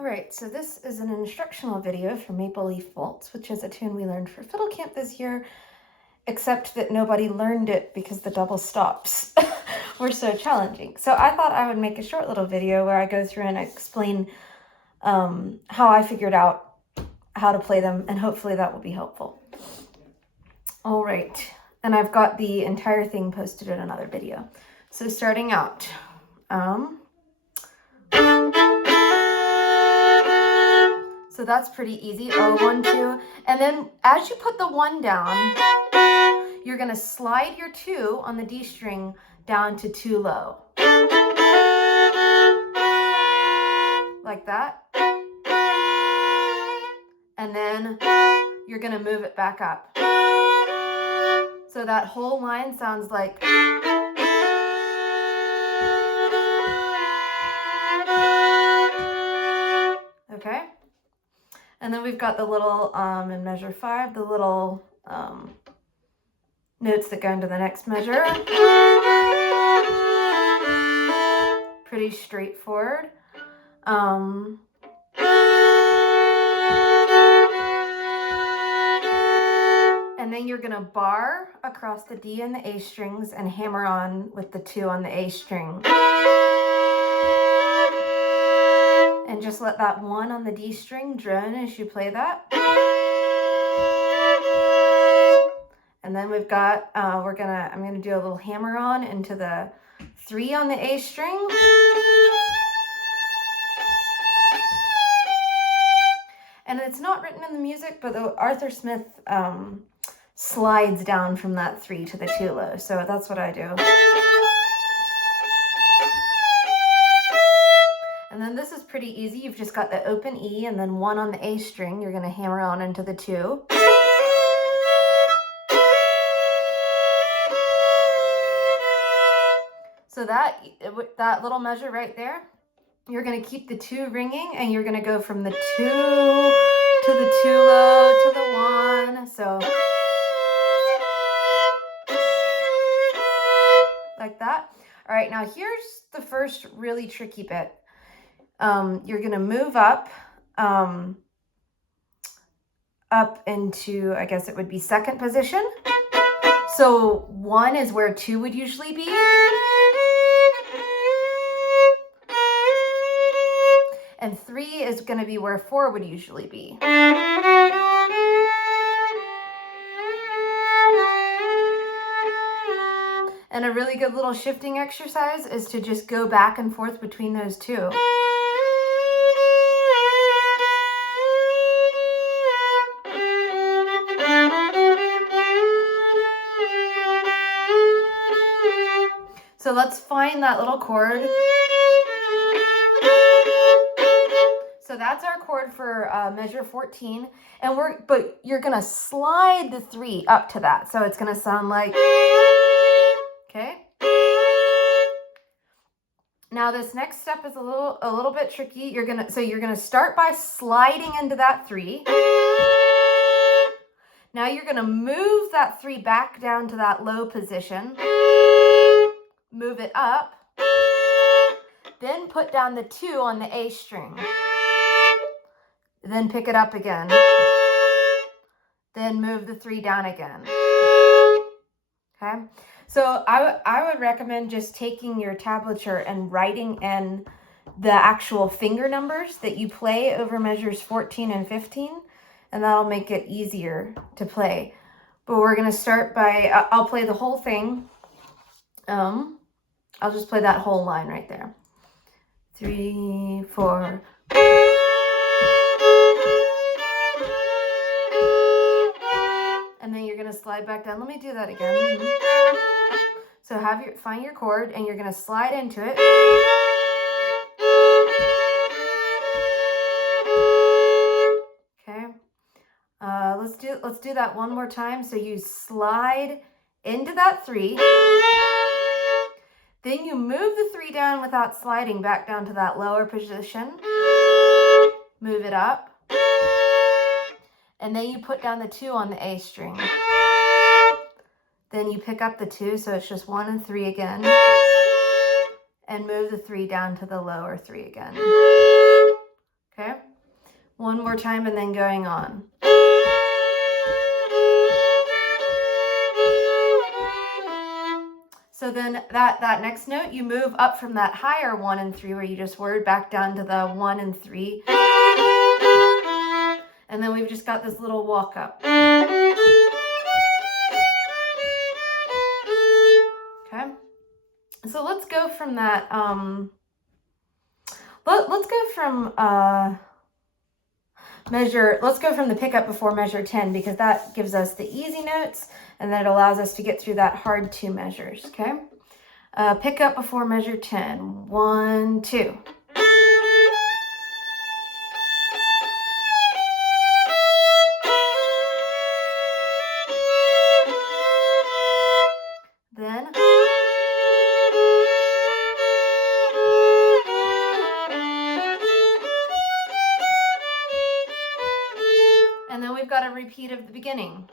All right, so this is an instructional video for Maple Leaf Waltz, which is a tune we learned for Fiddle Camp this year, except that nobody learned it because the double stops were so challenging. So I thought I would make a short little video where I go through and explain how I figured out how to play them, and hopefully that will be helpful. All right, and I've got the entire thing posted in another video. So starting out, so that's pretty easy. 0, 1, 2. And then as you put the 1 down, you're going to slide your 2 on the D string down to 2 low. Like that. And then you're going to move it back up. So that whole line sounds like... Okay? And then we've got the little, in measure 5, the little notes that go into the next measure. Pretty straightforward. And then you're going to bar across the D and the A strings and hammer on with the 2 on the A string. And just let that 1 on the D string drone as you play that. And then we've got, I'm gonna do a little hammer on into the 3 on the A string. And it's not written in the music, but Arthur Smith slides down from that 3 to the 2 low. So that's what I do. And then this is pretty easy. You've just got the open E and then 1 on the A string. You're going to hammer on into the 2. So that little measure right there, you're going to keep the 2 ringing, and you're going to go from the 2 to the 2 low to the 1. So like that. All right, now here's the first really tricky bit. You're going to move up into, I guess it would be 2nd position. So 1 is where 2 would usually be. And 3 is going to be where 4 would usually be. And a really good little shifting exercise is to just go back and forth between those 2. So let's find that little chord. So that's our chord for measure 14, and but you're gonna slide the 3 up to that, so it's gonna sound like, okay. Now this next step is a little bit tricky. You're gonna start by sliding into that 3. Now you're gonna move that 3 back down to that low position. Move it up. Then put down the 2 on the A string. Then pick it up again. Then move the 3 down again. Okay? So I would recommend just taking your tablature and writing in the actual finger numbers that you play over measures 14 and 15, and that'll make it easier to play. But we're going to start by, I'll play the whole thing. I'll just play that whole line right there. 3, 4. And then you're going to slide back down. Let me do that again. So find your chord, and you're going to slide into it. Okay. Let's do that one more time. So you slide into that 3. Then you move the 3 down without sliding back down to that lower position. Move it up. And then you put down the 2 on the A string. Then you pick up the 2, so it's just 1 and 3 again. And move the 3 down to the lower 3 again. Okay? One more time and then going on. So then that next note, you move up from that higher 1 and 3 where you just were back down to the 1 and 3. And then we've just got this little walk up. Okay. So let's go from that, let's go from let's go from the pickup before measure 10, because that gives us the easy notes and then it allows us to get through that hard 2 measures, okay? Pickup before measure 10. 1, 2. Then we've got a repeat of the beginning.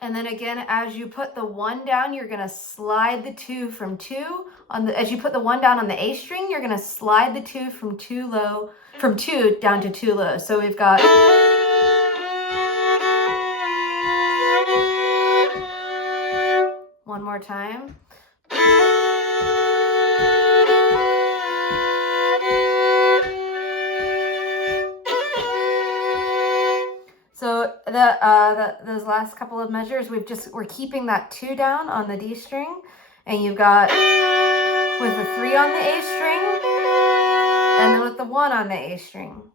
And then again, as you put the 1 down, you're gonna slide the 2 from 2 on the, as you put the 1 down on the A string, you're gonna slide the 2 from 2 down to 2 low. So we've got one more time. So those last couple of measures, we're keeping that 2 down on the D string, and you've got with the 3 on the A string, and then with the 1 on the A string.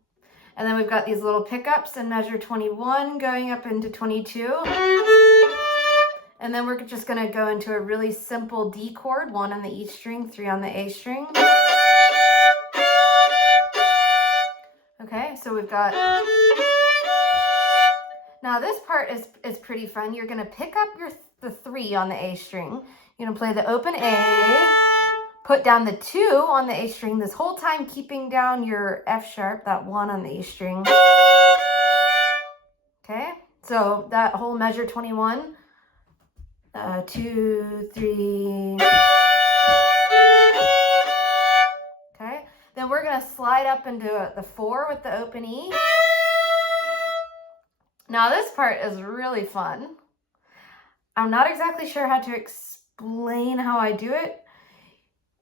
And then we've got these little pickups in measure 21 going up into 22. And then we're just gonna go into a really simple D chord, 1 on the E string, 3 on the A string. Okay, so we've got, now this part is pretty fun. You're gonna pick up the 3 on the A string. You're gonna play the open A, put down the 2 on the A string, this whole time keeping down your F sharp, that 1 on the E string. Okay, so that whole measure 21, 2, 3. Okay, then we're gonna slide up into the 4 with the open E. Now this part is really fun. I'm not exactly sure how to explain how I do it.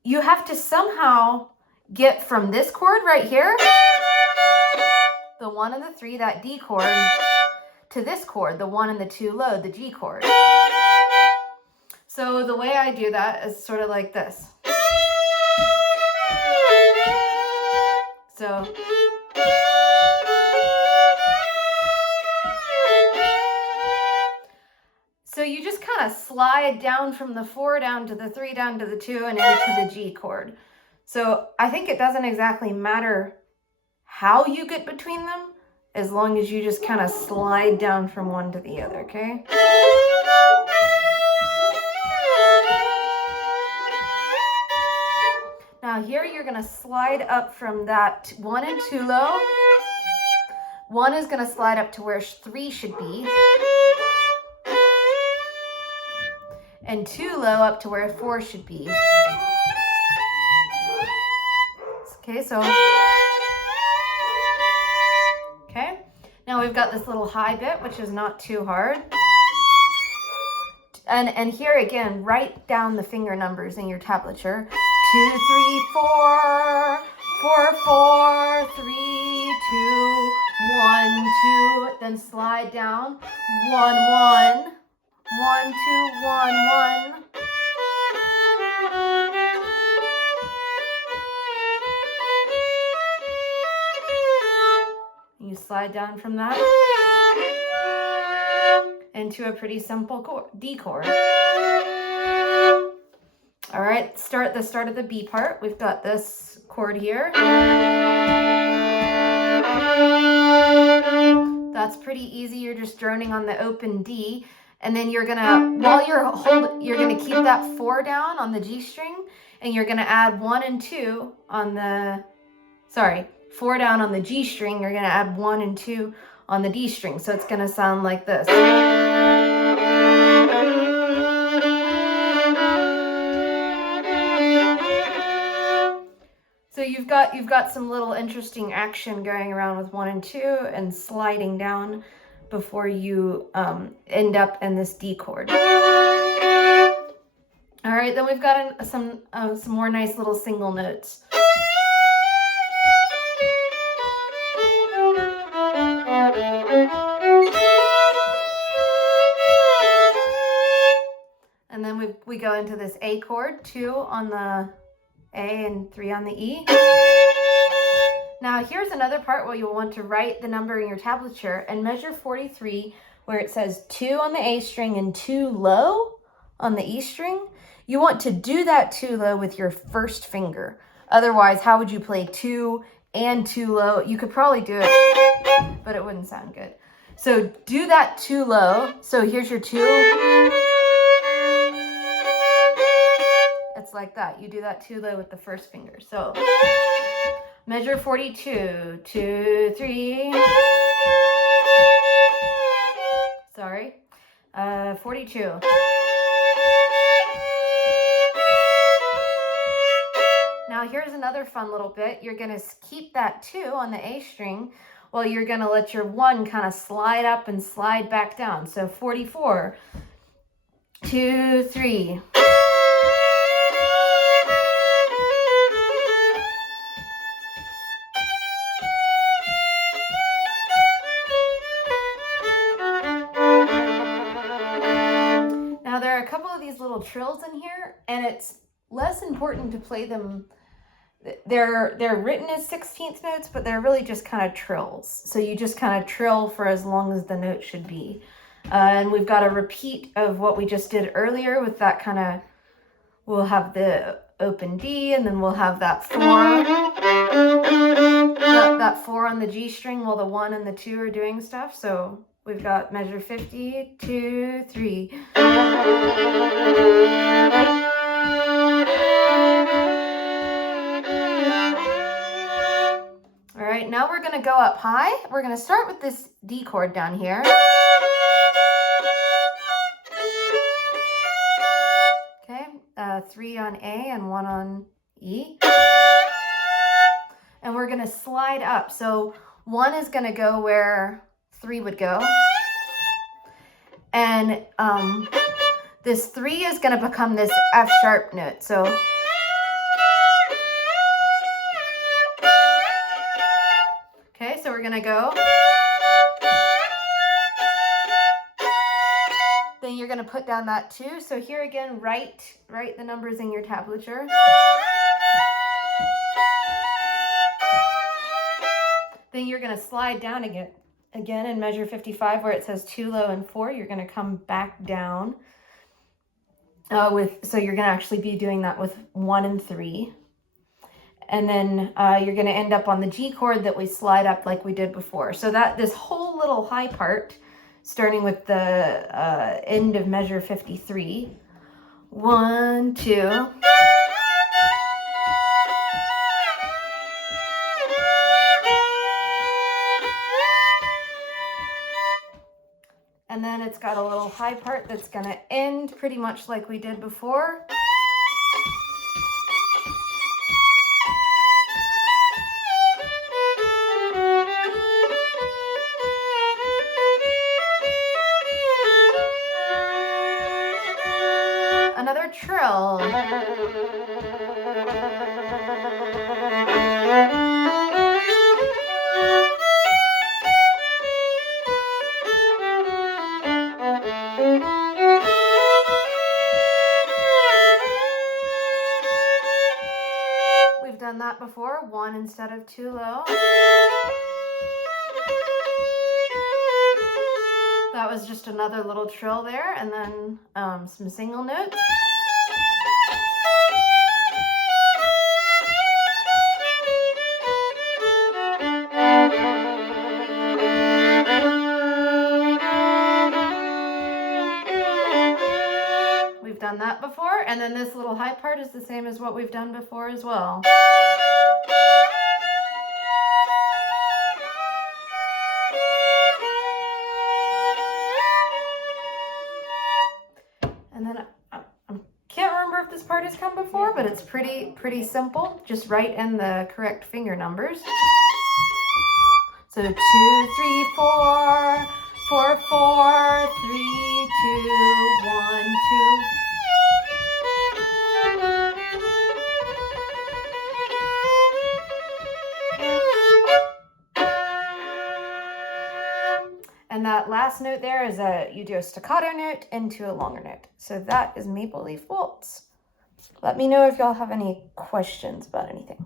You have to somehow get from this chord right here, the 1 and the 3, that D chord, to this chord, the 1 and the 2 low, the G chord. So the way I do that is sort of like this. So you just kind of slide down from the 4 down to the 3 down to the 2 and into the G chord. So I think it doesn't exactly matter how you get between them, as long as you just kind of slide down from one to the other, okay? Now here you're gonna slide up from that 1 and 2 low. 1 is gonna slide up to where 3 should be. And 2 low up to where 4 should be. Okay, so. Okay, now we've got this little high bit, which is not too hard. And here again, write down the finger numbers in your tablature. 2, 3, 4, 4, 4, 3, 2, 1, 2. Then slide down. 1, 1, 1, 2, 1, 1. You slide down from that into a pretty simple D chord. All right, the start of the B part. We've got this chord here. That's pretty easy. You're just droning on the open D, and then you're gonna, while you're gonna keep that 4 down on the G string, and you're gonna add 1 and 2 on the, 4 down on the G string. You're gonna add 1 and 2 on the D string. So it's gonna sound like this. So you've got some little interesting action going around with 1 and 2 and sliding down before you end up in this D chord. All right, then we've got some more nice little single notes. And then we go into this A chord, 2 on the A and 3 on the E. Now here's another part where you'll want to write the number in your tablature and measure 43 where it says 2 on the A string and 2 low on the E string. You want to do that 2 low with your first finger. Otherwise, how would you play 2 and 2 low? You could probably do it, but it wouldn't sound good. So do that 2 low. So here's your 2. It's like that. You do that 2 low with the first finger. So measure 42, 2, 3. Sorry. 42. Now here's another fun little bit. You're going to keep that 2 on the A string while you're going to let your 1 kind of slide up and slide back down. So 44, 2, 3. Now there are a couple of these little trills in here, and it's less important to play them. They're written as 16th notes, but they're really just kind of trills. So you just kind of trill for as long as the note should be. And we've got a repeat of what we just did earlier with that kind of, we'll have the open D, and then we'll have that 4. That 4 on the G string while the 1 and the 2 are doing stuff. So we've got measure 50, 2, 3. All right, now we're going to go up high. We're going to start with this D chord down here. Okay, 3 on A and 1 on E. And we're going to slide up. So 1 is going to go where 3 would go. And this 3 is going to become this F sharp note. So okay, so we're going to go. Then you're going to put down that 2. So here again, write the numbers in your tablature. Then you're going to slide down again in measure 55 where it says 2 low and 4. You're going to come back down so you're going to actually be doing that with 1 and 3. And then you're going to end up on the G chord that we slide up like we did before. So that this whole little high part, starting with the end of measure 53, 1, 2. And then it's got a little high part that's going to end pretty much like we did before. Another trill. We've done that before, 1 instead of 2 low. That was just another little trill there, and then some single notes. We've done that before, and then this little high part is the same as what we've done before as well. And then I can't remember if this part has come before, but it's pretty simple. Just write in the correct finger numbers. So 2, 3, 4, 4, 4, 3, 2, 1, 2. And that last note there is you do a staccato note into a longer note. So that is Maple Leaf Waltz. Let me know if y'all have any questions about anything.